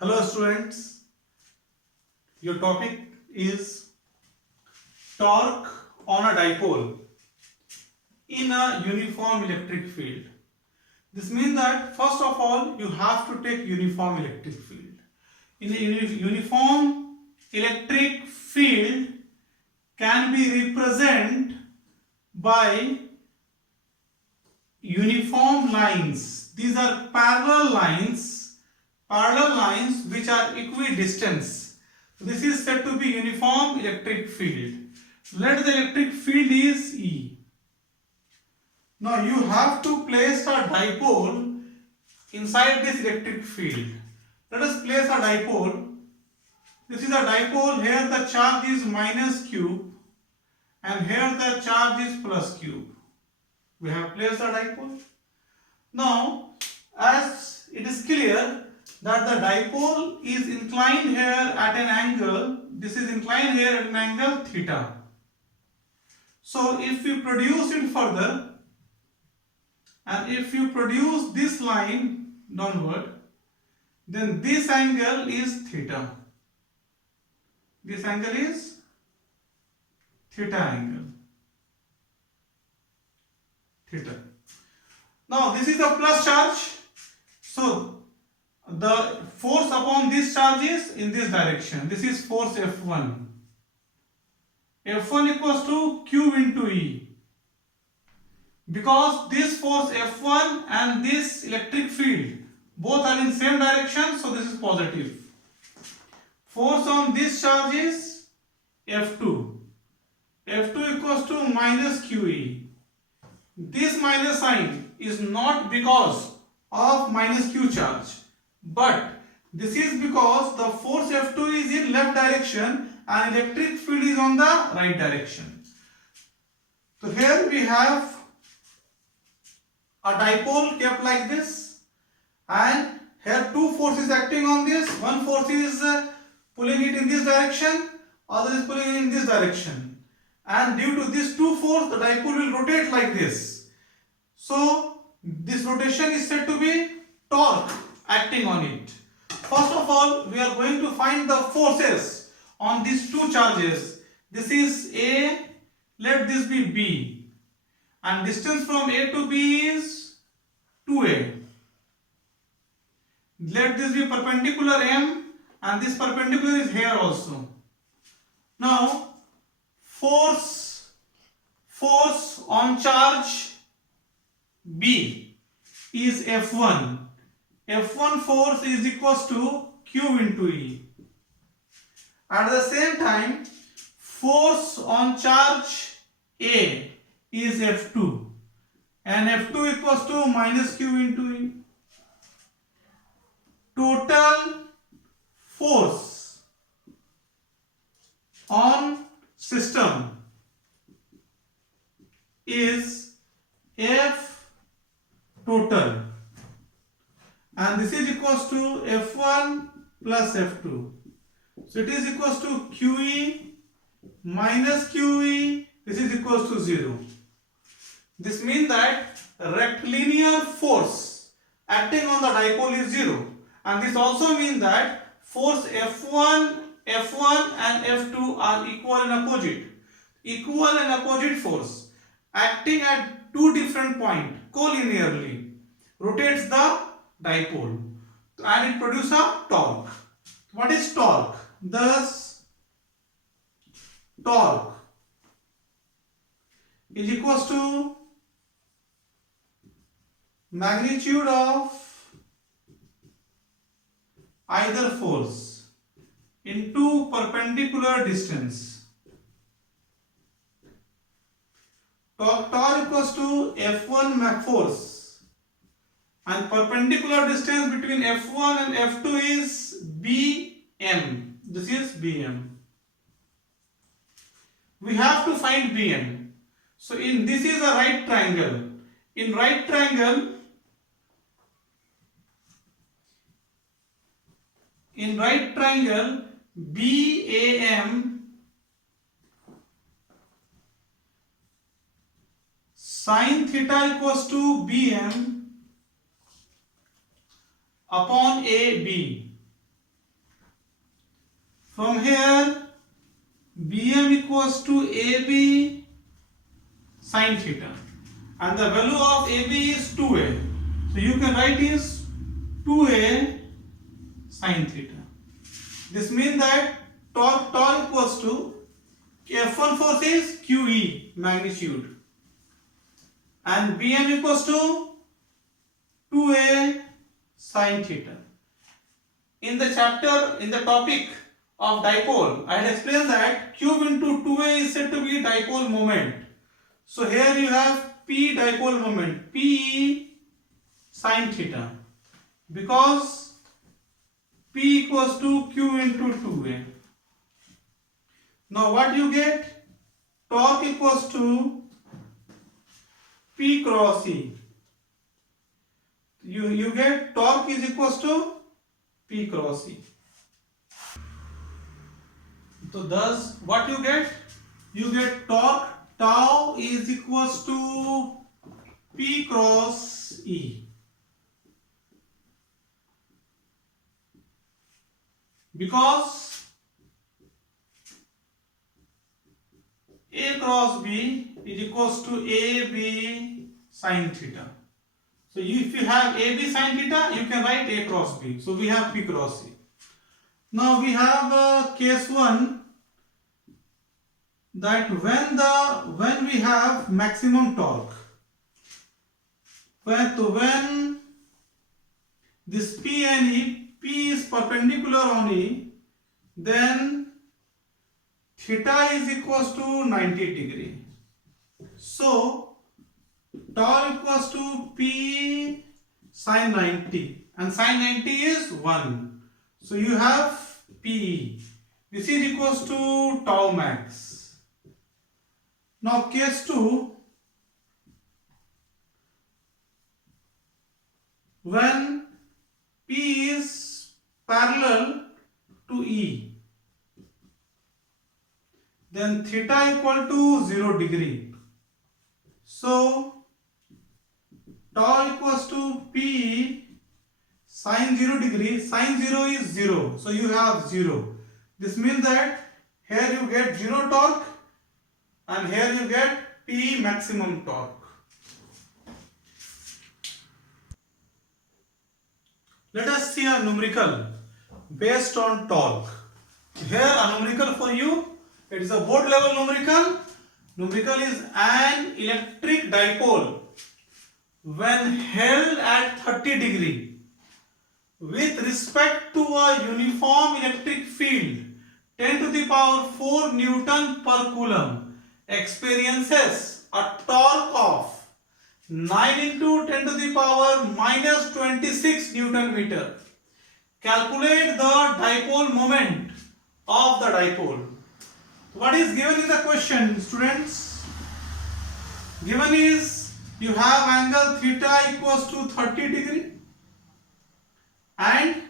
Hello students, your topic is torque on a dipole in a uniform electric field. This means that first of all you have to take uniform electric field. In a uniform electric field can be represented by uniform lines. These are parallel lines which are equidistant. This is said to be uniform electric field. Let the electric field is E. Now you have to place a dipole inside this electric field. Let us place a dipole. This is a dipole. Here the charge is minus q and here the charge is plus q. We have placed a dipole. Now as it is clear that the dipole is inclined here at an angle, this is inclined here at an angle theta. So if we produce it further and if you produce this line downward, then this angle is theta. This angle is theta angle. Theta. Now this is a plus charge. So the force upon this charge is in this direction. This is force F1. F1 equals to Q into E. Because this force F1 and this electric field both are in same direction, so this is positive. Force on this charge is F2. F2 equals to minus QE. This minus sign is not because of minus Q charge, but this is because the force F2 is in left direction and electric field is on the right direction. So here we have a dipole kept like this, and here two forces acting on this. One force is pulling it in this direction, other is pulling it in this direction, and due to these two forces the dipole will rotate like this. So this rotation is said to be torque acting on it. First of all, we are going to find the forces on these two charges. This is A, let this be B, and distance from A to B is 2A. Let this be perpendicular M, and this perpendicular is here also. Now force on charge B is F1. F1 force is equals to Q into E. At the same time, force on charge A is F2, and F2 equals to minus Q into E. Total force on system is F total, and this is equals to F1 plus F2. So it is equals to QE minus QE. This is equals to 0. This means that rectilinear force acting on the dipole is 0, and this also means that force F1 and F2 are equal and opposite. Equal and opposite force acting at two different points collinearly rotates the dipole and it produces a torque. What is torque? Thus torque is equals to magnitude of either force into perpendicular distance. Torque equals to F1 force, and perpendicular distance between F1 and F2 is BM. This is BM. We have to find BM. So in this is a right triangle. In right triangle, BAM sin theta equals to BM upon AB. From here, Bm equals to AB sin theta, and the value of AB is 2A. So you can write is 2A sin theta. This means that torque tau equals to F1 force is QE magnitude, and Bm equals to 2A sin theta. In the chapter, in the topic of dipole, I had explained that cube into 2A is said to be dipole moment. So here you have P dipole moment, P sin theta, because P equals to Q into 2A. Now what you get? Torque equals to P cross E. You get torque is equals to P cross E. So thus what you get? You get torque tau is equals to P cross E. Because A cross B is equals to AB sin theta. So if you have AB sin theta, you can write A cross B. So we have P cross E. Now we have case 1, that when we have maximum torque, when this P and E, P is perpendicular on E, then theta is equals to 90 degree. So tau equals to P sin 90, and sin 90 is 1. So you have P. This is equals to tau max. Now case 2, when P is parallel to E, then theta equal to 0 degree. So tau equals to P sin 0 degree. Sin 0 is 0. So you have 0. This means that here you get 0 torque, and here you get P maximum torque. Let us see a numerical based on torque. Here a numerical for you. It is a board level numerical. Numerical is an electric dipole when held at 30 degree with respect to a uniform electric field 10 to the power 4 Newton per coulomb experiences a torque of 9 into 10 to the power minus 26 Newton meter. Calculate the dipole moment of the dipole. What is given in the question, students? Given is you have angle theta equals to 30 degree and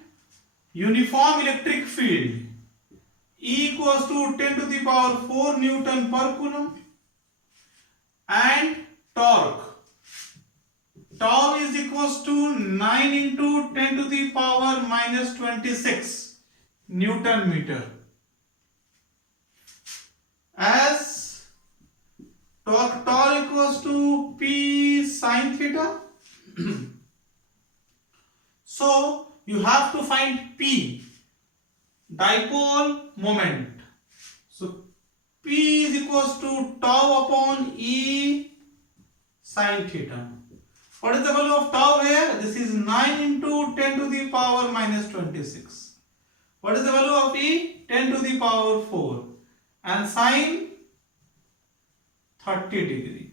uniform electric field E equals to 10 to the power 4 Newton per coulomb, and torque tau is equals to 9 into 10 to the power minus 26 Newton meter. As torque tau equals to P sin theta, so you have to find P, dipole moment. So P is equals to tau upon E sin theta. What is the value of tau here? This is 9 into 10 to the power minus 26. What is the value of E? 10 to the power 4. And sine 30 degree.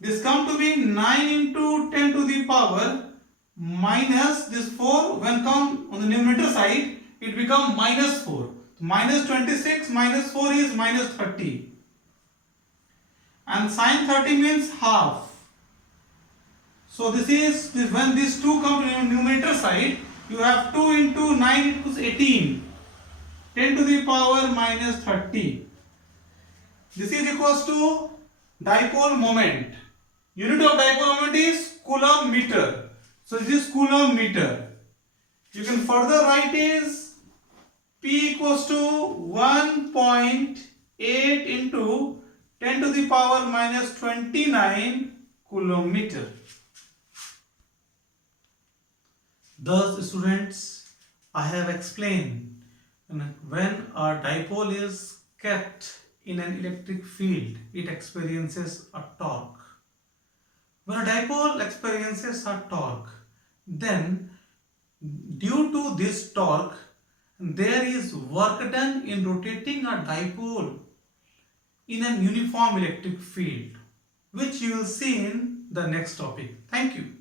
This come to be 9 into 10 to the power minus this 4. When come on the numerator side, it become minus 4. Minus 26 minus 4 is minus 30. And sine 30 means half. So this is when these two come to the numerator side, you have 2 into 9 equals 18. 10 to the power minus 30. This is equals to dipole moment. Unit of dipole moment is coulomb meter. So this is coulomb meter. You can further write is P equals to 1.8 into 10 to the power minus 29 kilometer. Thus, students, I have explained when a dipole is kept in an electric field, it experiences a torque. When a dipole experiences a torque, then due to this torque, there is work done in rotating a dipole in an uniform electric field, which you will see in the next topic. Thank you.